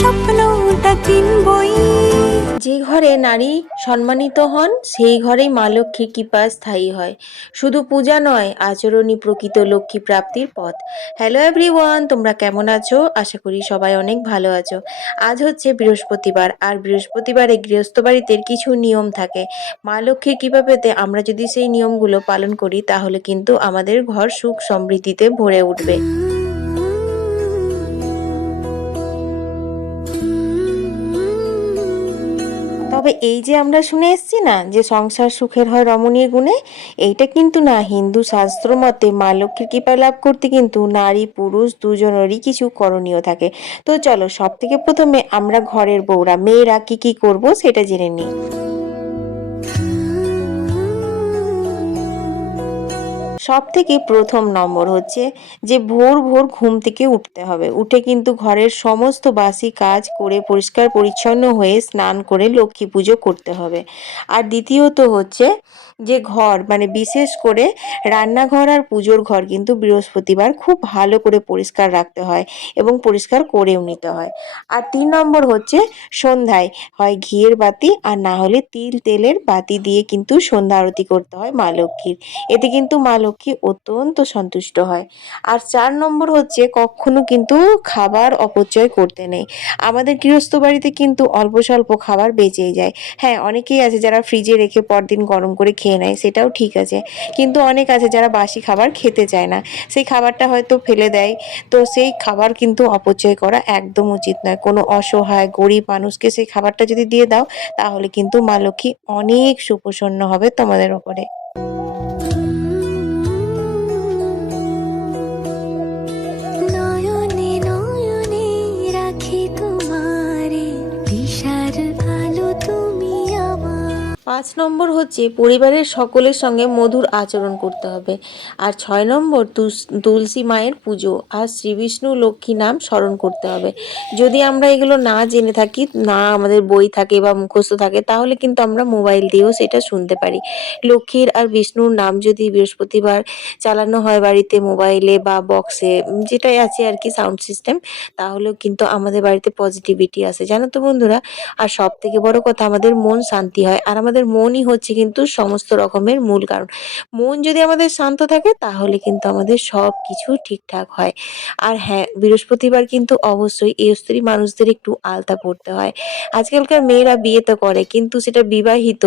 স্বপ্নটা কিনবই। যে ঘরে নারী সম্মানিত হন সেই ঘরেই মা লক্ষ্মীর কৃপা স্থায়ী হয়। শুধু পূজা নয়, আচরণই প্রকৃত লক্ষ্মী প্রাপ্তির পথ। হ্যালো এভরিওয়ান, তোমরা কেমন আছো? আশা করি সবাই অনেক ভালো আছো। আজ হচ্ছে বৃহস্পতিবার, আর বৃহস্পতিবারে গৃহস্থ বাড়িতে কিছু নিয়ম থাকে। মা লক্ষ্মীর কৃপা পেতে আমরা যদি সেই নিয়মগুলো পালন করি তাহলে কিন্তু আমাদের ঘর সুখ সমৃদ্ধিতে ভরে উঠবে। তবে এই যে আমরা শুনে এসেছি না যে সংসার সুখের হয় রমণীর গুণে, এইটা কিন্তু না, হিন্দু শাস্ত্র মতে মা লক্ষ্মীর কৃপা লাভ করতে কিন্তু নারী পুরুষ দুজনেরই কিছু করণীয় থাকে। তো চলো সব থেকে প্রথমে আমরা ঘরের বউরা মেয়েরা কি কি করব সেটা জেনে নিই। সব থেকে প্রথম নম্বর হচ্ছে যে ভোর ভোর ঘুম থেকে উঠতে হবে। উঠে কিন্তু ঘরের সমস্ত বাসি কাজ করে পরিষ্কার পরিচ্ছন্ন হয়ে স্নান করে লক্ষ্মী পুজো করতে হবে। আর দ্বিতীয়ত হচ্ছে যে ঘর মানে বিশেষ করে রান্নাঘর আর পুজোর ঘর কিন্তু বৃহস্পতিবার খুব ভালো করে পরিষ্কার রাখতে হয় এবং পরিষ্কার করেও নিতে হয়। আর ৩ নম্বর হচ্ছে সন্ধ্যায় হয় ঘিয়ের বাতি আর না হলে তিল তেলের বাতি দিয়ে কিন্তু সন্ধ্যা আরতি করতে হয় মা লক্ষ্মীর। এতে কিন্তু মা লক্ষ্মী অত্যন্ত সন্তুষ্ট হয়। আর ৪ নম্বর হচ্ছে কখনো কিন্তু খাবার অপচয় করতে নেই। আমাদের গৃহস্থ বাড়িতে কিন্তু অল্প স্বল্প খাবার বেঁচেই যায়। হ্যাঁ, অনেকেই আছে যারা ফ্রিজে রেখে পরদিন গরম করে খেয়ে নেয়, সেটাও ঠিক আছে। কিন্তু অনেক আছে যারা বাসি খাবার খেতে চায় না। সেই খাবারটা হয়তো ফেলে দেয়। তো সেই খাবার কিন্তু অপচয় করা একদম উচিত নয়। কোনো অসহায় গরিব মানুষকে সেই খাবারটা যদি দিয়ে দাও তাহলে কিন্তু মা লক্ষ্মী অনেক সুপ্রসন্ন হবে তোমাদের উপরে। নয়নে নয়নে রাখি তোমারে, দিশার আলো তুমি আমার। ৫ নম্বর হচ্ছে পরিবারের সকলের সঙ্গে মধুর আচরণ করতে হবে। আর ৬ নম্বর তুলসী মায়ের পুজো আর শ্রী বিষ্ণু লক্ষ্মী নাম স্মরণ করতে হবে। যদি আমরা এগুলো না জেনে থাকি, না আমাদের বই থাকে বা মুখস্থ থাকে, তাহলে কিন্তু আমরা মোবাইল দিয়েও সেটা শুনতে পারি। লক্ষ্মীর আর বিষ্ণুর নাম যদি বৃহস্পতিবার চালানো হয় বাড়িতে মোবাইলে বা বক্সে, যেটাই আছে আর কি সাউন্ড সিস্টেম, তাহলেও কিন্তু আমাদের বাড়িতে পজিটিভিটি আসে, জানো তো বন্ধুরা। আর সব থেকে বড় কথা, আমাদের মন শান্তি হয়। আর আমাদের মনই হচ্ছে কিন্তু সমস্ত রকমের মূল কারণ। মন যদি আমাদের শান্ত থাকে তাহলে কিন্তু আমাদের সব কিছু ঠিকঠাক হয়। আর হ্যাঁ, বৃহস্পতিবার কিন্তু অবশ্যই এই স্ত্রী মানুষদের একটু আলতা পড়তে হয়। আজকালকার মেয়েরা বিয়ে তো করে কিন্তু সেটা বিবাহিত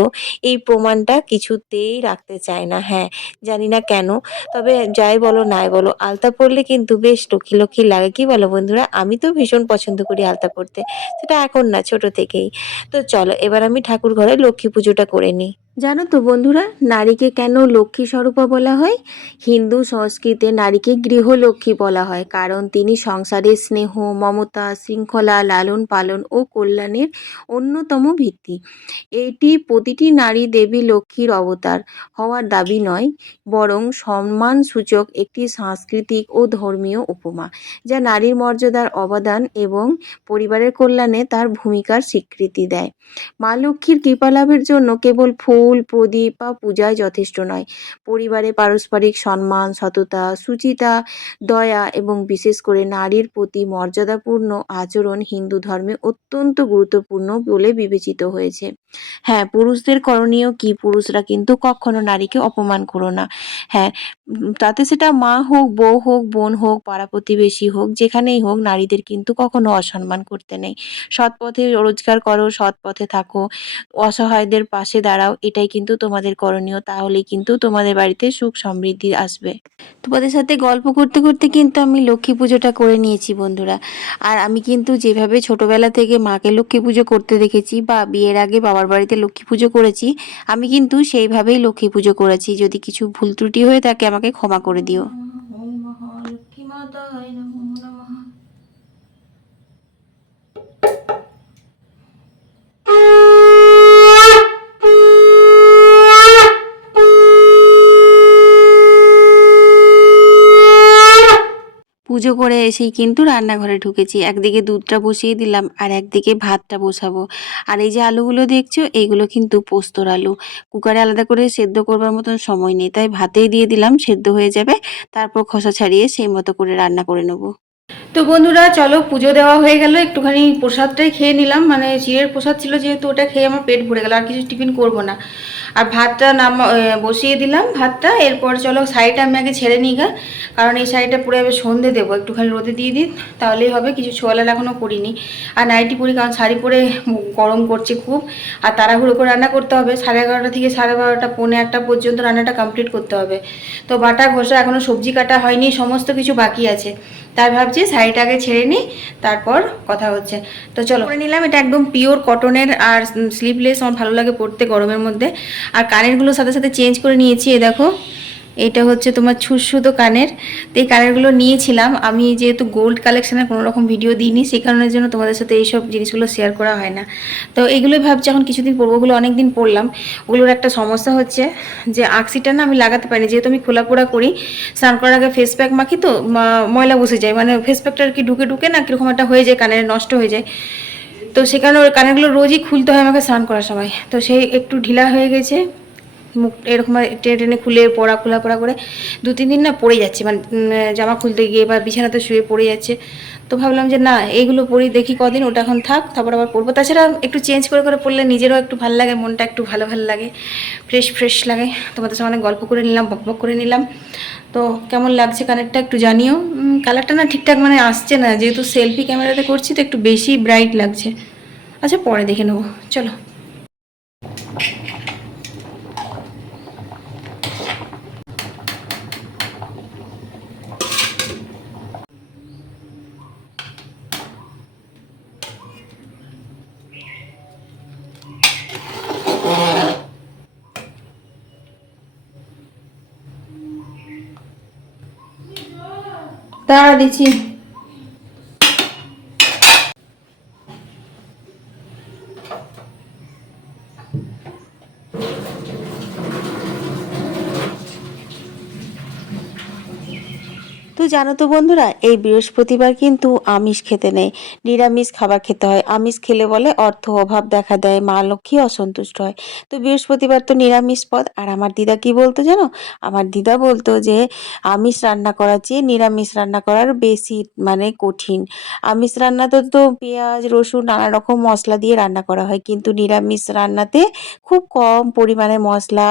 এই প্রমাণটা কিছুতেই রাখতে চায় না। হ্যাঁ, জানি না কেন। তবে যাই বলো নাই বলো, আলতা পড়লে কিন্তু বেশ লক্ষ্মী লক্ষ্মী লাগে, কি বলো বন্ধুরা? আমি তো ভীষণ পছন্দ করি আলতা পড়তে। সেটা এখন না, ছোট থেকেই। তো চলো এবার আমি ঠাকুর ঘরে লক্ষ্মী পুজোটা করে নিই। জানো তো বন্ধুরা, নারীকে কেন লক্ষ্মী স্বরূপা বলা হয়? হিন্দু সংস্কৃতিতে নারীকে গৃহলক্ষ্মী বলা হয় কারণ তিনি সংসারের স্নেহ, মমতা, শৃঙ্খলা, লালন পালন ও কল্যাণের অন্যতম ভিত্তি। এটি প্রতিটি নারী দেবী লক্ষ্মীর অবতার হওয়ার দাবি নয়, বরং সম্মানসূচক একটি সাংস্কৃতিক ও ধর্মীয় উপমা, যা নারীর মর্যাদার অবদান এবং পরিবারের কল্যাণে তার ভূমিকার স্বীকৃতি দেয়। মা লক্ষ্মীর কৃপা লাভের জন্য কেবল ফুল, প্রদীপ বা পূজায় যথেষ্ট নয়। পরিবারে পারস্পরিক সম্মান, সততা, সুচিতা, দয়া এবং বিশেষ করে নারীর প্রতি মর্যাদাপূর্ণ আচরণ হিন্দু ধর্মে অত্যন্ত গুরুত্বপূর্ণ বলে বিবেচিত হয়েছে। হ্যাঁ, পুরুষদের করণীয় কি? পুরুষরা কিন্তু কখনো নারীকে অপমান করো না। হ্যাঁ, তাতে সেটা মা হোক, বউ হোক, বোন হোক, পাড়া প্রতিবেশী হোক, যেখানেই হোক, নারীদের কিন্তু কখনো অসম্মান করতে নেই। সৎ পথে রোজগার করো, সৎ পথে থাকো, অসহায়দের পাশে দাঁড়াও, এটাই কিন্তু তোমাদের করণীয়। তাহলেই কিন্তু তোমাদের বাড়িতে সুখ সমৃদ্ধি আসবে। তোমাদের সাথে গল্প করতে করতে কিন্তু আমি লক্ষ্মী পুজোটা করে নিয়েছি বন্ধুরা। আর আমি কিন্তু যেভাবে ছোটবেলা থেকে মাকে লক্ষ্মী পুজো করতে দেখেছি বা বিয়ের আগে বাবার বাড়িতে লক্ষ্মী পুজো করেছি, আমি কিন্তু সেইভাবেই লক্ষ্মী পুজো করেছি। যদি কিছু ভুল ত্রুটি হয়ে থাকে আমাকে ক্ষমা করে দিও। ওম মহালক্ষ্মী মাতায় নমো নমঃ। পুজো করে এসেই কিন্তু রান্নাঘরে ঢুকেছি। একদিকে দুধটা বসিয়ে দিলাম আর একদিকে ভাতটা বসাবো। আর এই যে আলুগুলো দেখছো, এইগুলো কিন্তু পোস্তর আলু। কুকারে আলাদা করে সেদ্ধ করবার মতন সময় নেই, তাই ভাতেই দিয়ে দিলাম, সেদ্ধ হয়ে যাবে। তারপর খোসা ছাড়িয়ে সেই মতো করে রান্না করে নেবো। তো বন্ধুরা চলো, পুজো দেওয়া হয়ে গেল, একটুখানি প্রসাদটাই খেয়ে নিলাম, মানে চিড়ের প্রসাদ ছিল যেহেতু, ওটা খেয়ে আমার পেট ভরে গেল, আর কিছু টিফিন করব না। আর ভাতটা বসিয়ে দিলাম ভাতটা। এরপর চলো শাড়িটা আমি আগে ছেড়ে নিই গা, কারণ এই শাড়িটা পুরো এবার সন্ধে দেবো, একটুখানি রোদে দিয়ে দিই তাহলেই হবে। কিছু ছোয়ালার এখনও করিনি, আর নাইটি পরি, কারণ শাড়ি পরে গরম করছে খুব, আর তাড়াহুড়ো করে রান্না করতে হবে। 11:30 থেকে 12:30 পৌনে 1টা পর্যন্ত রান্নাটা কমপ্লিট করতে হবে। তো বাটা ঘষা, এখনও সবজি কাটা হয়নি, সমস্ত কিছু বাকি আছে। তাই ভাবছি শাড়িটা আগে ছেড়ে নিই, তারপর কথা হচ্ছে। তো চলো, পরে নিলাম। এটা একদম পিওর কটনের, আর স্লিভলেস, আমার ভালো লাগে পরতে গরমের মধ্যে। আর কানেরগুলোর সাথে সাথে চেঞ্জ করে নিয়েছি, এ দেখো এটা হচ্ছে তোমার ছুঁচসুতো কানের। তো এই কানেরগুলো নিয়েছিলাম আমি, যেহেতু গোল্ড কালেকশনের কোনো রকম ভিডিও দিইনি, সেই কারণের জন্য তোমাদের সাথে এইসব জিনিসগুলো শেয়ার করা হয় না। তো এইগুলোই ভাবছি এখন কিছুদিন পরবো, ওগুলো অনেক দিন পরলাম। ওগুলোর একটা সমস্যা হচ্ছে যে আকসিটা না আমি লাগাতে পারিনি, যেহেতু আমি খোলা পোড়া করি, স্নান করার আগে ফেস প্যাক মাখি, তো ময়লা বসে যায়, মানে ফেস প্যাকটা আর কি ঢুকে ঢুকে না কীরকম একটা হয়ে যায়, কানের নষ্ট হয়ে যায়। তো সেখানে ওই কানেরগুলো রোজই খুলতে হয় আমাকে স্নান করার সময়, তো সেই একটু ঢিলা হয়ে গেছে, মুখ এরকম টেনে টেনে খুলে খোলা পড়া করে 2-3 দিন না পড়ে যাচ্ছে, মানে জামা খুলতে গিয়ে বা বিছানাতে শুয়ে পড়ে যাচ্ছে। তো ভাবলাম যে না, এইগুলো পরি দেখি কদিন, ওটা এখন থাক, তারপর আবার পরবো। তাছাড়া একটু চেঞ্জ করে করে পরলে নিজেরও একটু ভালো লাগে, মনটা একটু ভালো ভালো লাগে, ফ্রেশ লাগে। তোমাদের সঙ্গে অনেক গল্প করে নিলাম, বকবক করে নিলাম। তো কেমন লাগছে কানেরটা একটু জানিও। কালারটা না ঠিকঠাক মানে আসছে না, যেহেতু সেলফি ক্যামেরাতে করছি তো একটু বেশি ব্রাইট লাগছে। আচ্ছা, পরে দেখে নেবো, চলো। তাড়া দিচ্ছি। তো জানো তো বন্ধুরা, এই বৃহস্পতিবার কিন্তু আমিষ খেতে নেই, নিরামিষ খাবার খেতে হয়। আমিষ খেলে বলে অর্থ অভাব দেখা দেয়, মা লক্ষ্মী অসন্তুষ্ট হয়। তো বৃহস্পতিবার তো নিরামিষ পদ। আর আমার দিদা কি বলতো জানো, আমার দিদা বলতো যে আমিষ রান্না করার চেয়ে নিরামিষ রান্না করার বেশি মানে কঠিন। আমিষ রান্নাতে তো পেঁয়াজ রসুন নানা রকম মশলা দিয়ে রান্না করা হয়, কিন্তু নিরামিষ রান্নাতে খুব কম পরিমাণে মশলা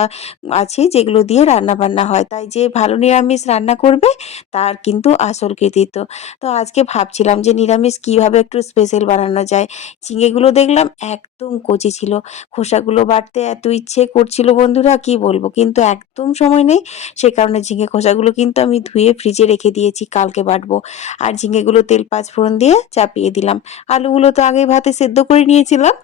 আছে যেগুলো দিয়ে রান্না বান্না হয়। তাই যে ভালো নিরামিষ রান্না করবে তার কিন্তু আসল কৃতিত্ব। তো আজকে ভাবছিলাম যে নিরামিষ কিভাবে একটু স্পেশাল বানানো যায়। ঝিঙেগুলো দেখলাম একদম কচি ছিল, খোসাগুলো বাটতে এত ইচ্ছে করছিল বন্ধুরা কি বলবো, কিন্তু একদম সময় নেই। সে কারণে ঝিঙে খোসাগুলো কিন্তু আমি ধুয়ে ফ্রিজে রেখে দিয়েছি, কালকে বাটবো। আর ঝিঙেগুলো তেল পাঁচফোড়ন দিয়ে চাপিয়ে দিলাম। আলুগুলো তো আগে ভাতে সেদ্ধ করে নিয়েছিলাম,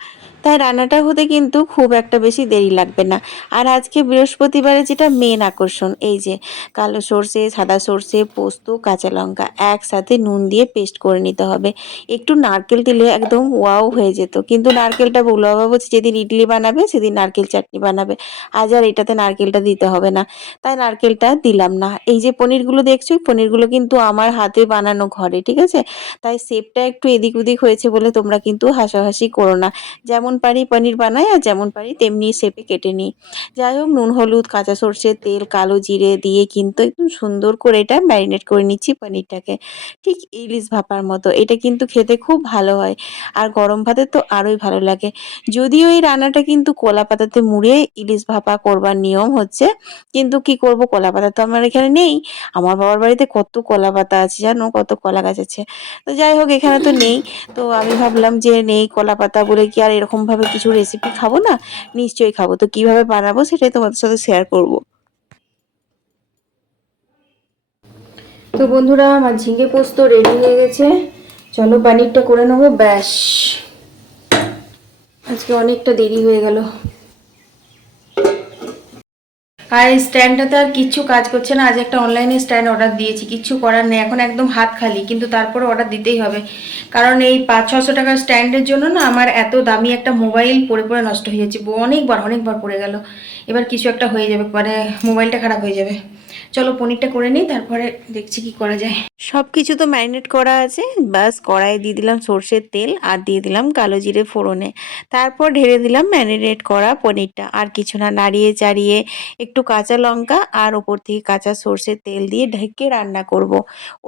তাই রান্নাটা হতে কিন্তু খুব একটা বেশি দেরি লাগবে না। আর আজকে বৃহস্পতিবারে যেটা মেন আকর্ষণ, এই যে কালো সর্ষে সাদা সর্ষে পোস্ত কাঁচা লঙ্কা একসাথে নুন দিয়ে পেস্ট করে নিতে হবে। একটু নারকেল দিলে একদম ওয়াও হয়ে যেত, কিন্তু নারকেলটা বউলা বাবা বলছে যেদিন ইডলি বানাবে সেদিন নারকেল চাটনি বানাবে, আজ আর এটাতে নারকেলটা দিতে হবে না, তাই নারকেলটা দিলাম না। এই যে পনিরগুলো দেখছো, পনিরগুলো কিন্তু আমার হাতে বানানো ঘরে, ঠিক আছে? তাই শেপটা একটু এদিক ওদিক হয়েছে বলে তোমরা কিন্তু হাসাহাসি করো না। যেমন পারি পনির বানাই, আর যেমন পারি তেমনি শেপে কেটে নিই। যাই হোক, নুন হলুদ কাঁচা সর্ষের তেল কালো জিরে দিয়ে কিন্তু একদম সুন্দর করে এটা ম্যারিনেট করে নিচ্ছি পনিরটাকে, ঠিক ইলিশ ভাপার মতো। এটা কিন্তু খেতে খুব ভালো হয়, আর গরম ভাতে তো আরোই ভালো লাগে। যদিও এই রান্নাটা কিন্তু কলা পাতাতে মুড়ে ইলিশ ভাপা করবার নিয়ম হচ্ছে, কিন্তু কি করব, কলা পাতা তো আমার এখানে নেই। আমার বাবার বাড়িতে কত কলা পাতা আছে জানো, কত কলা গাছ আছে। তো যাই হোক, এখানে তো নেই। তো আমি ভাবলাম যে নেই কলা পাতা বলে কি আর এরকম ভাবে কিছু রেসিপি খাবো না, নিশ্চয়ই খাবো। তো কিভাবে বানাবো সেটাই তোমাদের সাথে শেয়ার করব। তো বন্ধুরা, আমার ঝিঙে পোস্ত রেডি হয়ে গেছে, চলো পানিরটা করে নেবো, ব্যাস। আজকে অনেকটা দেরি হয়ে গেল। আর এই স্ট্যান্ডটাতে আর কিচ্ছু কাজ করছে না। আজ একটা অনলাইনে স্ট্যান্ড অর্ডার দিয়েছি, কিচ্ছু করার নেই, এখন একদম হাত খালি, কিন্তু তারপরে অর্ডার দিতেই হবে। কারণ এই 500-600 টাকার স্ট্যান্ডের জন্য না আমার এত দামি একটা মোবাইল পড়ে পড়ে নষ্ট হয়ে যাচ্ছে, অনেকবার পড়ে গেল। এবার কিছু একটা হয়ে যাবে, মানে মোবাইলটা খারাপ হয়ে যাবে। চলো পনিরটা করে নিই, তারপরে দেখছি কি করা যায়। সব কিছু তো ম্যারিনেট করা আছে, বাস কড়াইয়ে দিয়ে দিলাম সর্ষের তেল আর দিয়ে দিলাম কালো জিরে ফোড়নে, তারপর ঢেলে দিলাম ম্যারিনেট করা পনিরটা। আর কিছু না, নাড়িয়ে চাড়িয়ে একটু কাঁচা লঙ্কা আর ওপর থেকে কাঁচা সর্ষের তেল দিয়ে ঢেকে রান্না করব।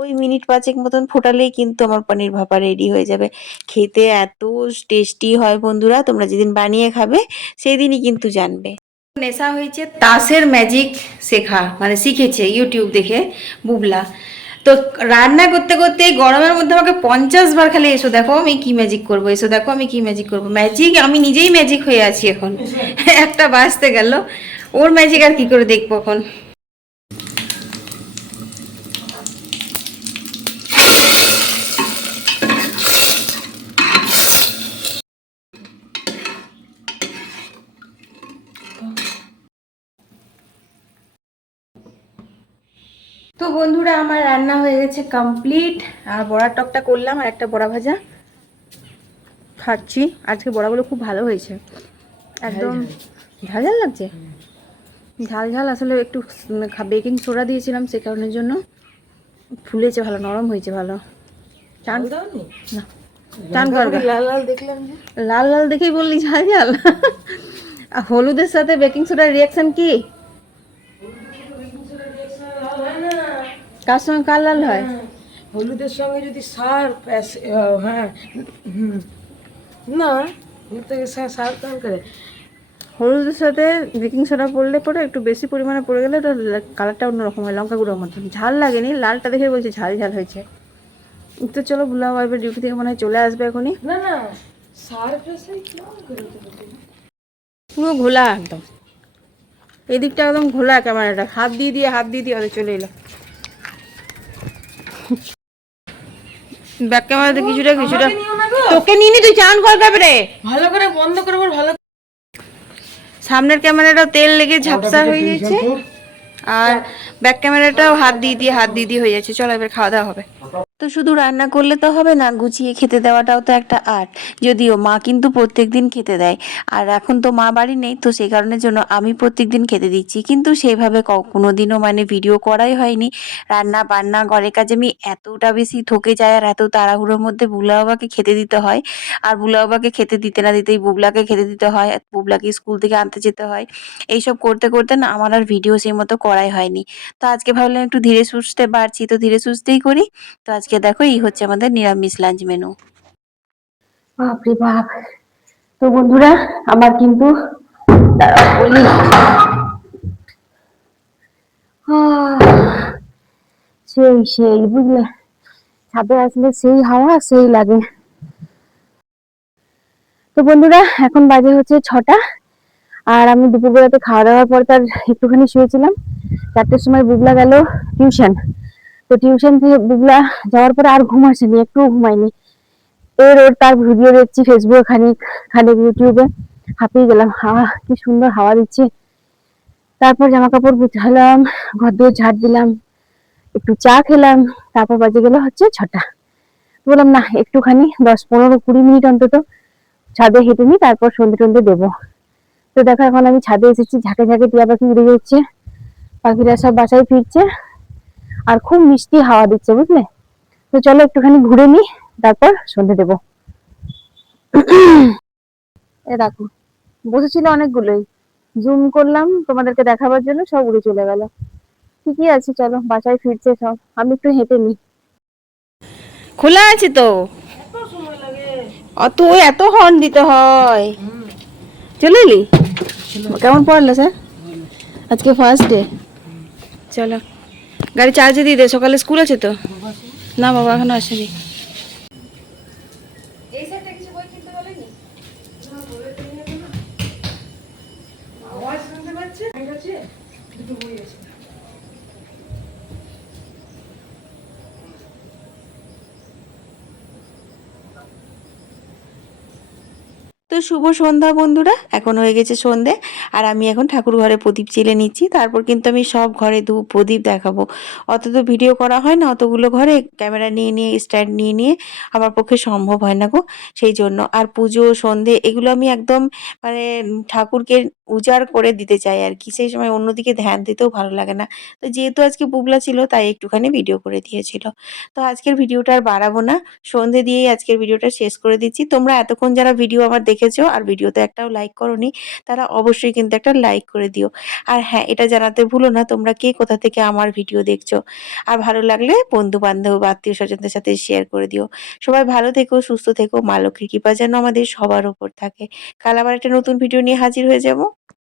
ওই মিনিট পাঁচেক মতন ফোটালেই কিন্তু আমার পনির ভাপা রেডি হয়ে যাবে। খেতে এত টেস্টি হয় বন্ধুরা, তোমরা যেদিন বানিয়ে খাবে সেই দিনই কিন্তু জানবে। নেশা হয়েছে তাসের ম্যাজিক শেখা, মানে শিখেছে ইউটিউব দেখে বুবলা। তো রান্না করতে করতে এই গরমের মধ্যে আমাকে 50 বার খালি এসো দেখো আমি কি ম্যাজিক করবো, এসো দেখো আমি কি ম্যাজিক করবো। ম্যাজিক আমি নিজেই ম্যাজিক হয়ে আছি এখন। একটা বাজতে গেল, ওর ম্যাজিক আর কি করে দেখবো এখন। তো বন্ধুরা আমার রান্না হয়ে গেছে কমপ্লিট। আর বড়ার টকটা করলাম আর একটা বড়া ভাজা খাচ্ছি। আজকে বড়াগুলো খুব ভালো হয়েছে, একদম ঝাল ঝাল লাগছে। ঝাল ঝাল আসলে একটু বেকিং সোডা দিয়েছিলাম, সে কারণের জন্য ফুলেছে ভালো, নরম হয়েছে ভালো। চান না, চান করবে? লাল লাল দেখলাম যে। লাল লাল দেখেই বললি ঝাল ঝাল। আর হলুদের সাথে বেকিং সোডার রিয়াকশন কি? কার সঙ্গে কার লাল হয়? হলুদের সঙ্গে যদি সার হ্যাঁ না ওর থেকে সার কাল করে। হলুদের সাথে বেকিং সোডা পড়লে পরে একটু বেশি পরিমাণে পড়ে গেলে ওটা কালারটা অন্যরকম হয়, লঙ্কা গুঁড়োর মতন। ঝাল লাগেনি, লালটা দেখে বলছি ঝাল ঝাল হয়েছে। তো চলো বুলা ভাইবের ডিউটি থেকে মনে হয় চলে আসবে এখনই। না না সার ফেসে কেমন করে দেবো? পুরো ঘোলা একদম, এদিকটা একদম ঘোলা ক্যামেরাটা। হাত দিয়ে দিয়ে ওদের চলে এলো। ব্যাক ক্যামেরাতে কিছুটা তোকে নিয়ে নি, তুই চান কর তারপরে। ভালো করে বন্ধ করে ভালো। সামনের ক্যামেরাটাও তেল লেগে ঝাপসা হয়ে গেছে, আর ব্যাক ক্যামেরাটাও হাত দিয়ে হয়ে যাচ্ছে। চলো এবার খাওয়া দাওয়া হবে। তো শুধু রান্না করলে তো হবে না, গুছিয়ে খেতে দেওয়াটাও তো একটা আর্ট। যদিও মা কিন্তু প্রত্যেকদিন খেতে দেয়, আর এখন তো মা বাড়ি নেই, তো সেই কারণের জন্য আমি প্রত্যেকদিন খেতে দিচ্ছি। কিন্তু সেইভাবে কোনোদিনও মানে ভিডিও করাই হয়নি। রান্না বান্না ঘরের কাজে আমি এতটা বেশি থকে যাই, আর এত তাড়াহুড়োর মধ্যে বুবলা বাবাকে খেতে দিতে হয়। আর বুবলা বাবাকে খেতে দিতে না দিতেই বুবলাকে খেতে দিতে হয়, বুবলাকে স্কুল থেকে আনতে যেতে হয়। এইসব করতে করতে না আমার আর ভিডিও সেই মতো করাই হয়নি। তো আজকে ভাবলাম একটু ধীরে সুস্থে বাড়ছি, তো ধীরে সুস্থেই করি। তো আজকে দেখো এই হচ্ছে আমাদের নিরামিষ লাঞ্চ মেনু। বাপরে বাপ। তো বন্ধুরা আমার কিন্তু বলি সেই বুঝলে, ছাদে আসলে সেই হাওয়া সেই লাগে। তো বন্ধুরা এখন বাজে হচ্ছে 6টা, আর আমি দুপুরবেলাতে খাওয়া দাওয়ার পর তার একটুখানি শুয়েছিলাম। 4টের সময় বুবলা গেল টিউশন। তো টিউশন থেকে বুবলা যাওয়ার পরে আর ঘুম আসেনি, একটু ঘুমাইনি। ওর তার ভিডিও দেখছি ফেসবুকে, খানিক খানিক ইউটিউবে। হাঁপিয়ে গেলাম, কি সুন্দর হাওয়া দিচ্ছে। তারপর জামা কাপড় গুছালাম, ঘর দিয়ে ঝাড় দিলাম, একটু চা খেলাম। তারপর বাজে গেল হচ্ছে 6টা। বললাম না একটুখানি 10-15-20 মিনিট অন্তত ছাদে হেঁটে নি, তারপর সন্ধে টন্ধে দেবো। তো দেখো এখন আমি ছাদে এসেছি, ঝাঁকে ঝাঁকে টিয়া পাখি উড়ে যাচ্ছে, পাখিরা সব বাসায় ফিরছে, আর খুব মিষ্টি হাওয়া দিচ্ছে বুঝলে। তো চলো একটুখানি ঘুরে নি, তারপর সন্ধে দেবো। এ দেখো বসেছিল অনেকগুলোই, জুম করলাম তোমাদেরকে দেখাবার জন্য, সব উড়ে চলে গেল। ঠিকই আছে, চলো বাসায় ফিরছে সব, আমি একটু হেঁটে নি। খোলা আছে তো, অত এত হর্ন দিতে হয়। চলে এলি? কেমন পড়লো স্যার? আজকে ফার্স্ট ডে। চলো গাড়ি চার্জে দিয়ে দে, সকালে স্কুল আছে তো। না বাবা এখনো আসেনি। আওয়াজ শুনতে পাচ্ছে দুটো বই আছে। তো শুভ সন্ধ্যা বন্ধুরা, এখন হয়ে গেছে সন্ধে আর আমি এখন ঠাকুর ঘরে প্রদীপ জ্বেলে নিচ্ছি। তারপর কিন্তু আমি সব ঘরে ধূপ প্রদীপ দেখাবো। অত তো ভিডিও করা হয় না, অতগুলো ঘরে ক্যামেরা নিয়ে নিয়ে স্ট্যান্ড নিয়ে নিয়ে আমার পক্ষে সম্ভব হয় না গো। সেই জন্য আর পুজো সন্ধে এগুলো আমি একদম মানে ঠাকুরকে উজাড় করে দিতে চাই আর কি। সেই সময় অন্যদিকে ধ্যান দিতেও ভালো লাগে না। তো যেহেতু আজকে বুবলা ছিল তাই একটুখানি ভিডিও করে দিয়েছিল। তো আজকের ভিডিওটা আর বাড়াবো না, সন্ধে দিয়েই আজকের ভিডিওটা শেষ করে দিচ্ছি। তোমরা এতক্ষণ যারা ভিডিও আমার দেখেছো আর ভিডিওতে একটাও লাইক করোনি, তারা অবশ্যই কিন্তু একটা লাইক করে দিও। আর হ্যাঁ, এটা জানাতে ভুলো না তোমরা কে কোথা থেকে আমার ভিডিও দেখছো। আর ভালো লাগলে বন্ধু বান্ধব আত্মীয় স্বজনদের সাথে শেয়ার করে দিও। সবাই ভালো থেকো, সুস্থ থেকো, মা লক্ষ্মীর কৃপা যেন আমাদের সবার উপর থাকে। কাল আবার একটা নতুন ভিডিও নিয়ে হাজির হয়ে যাবো।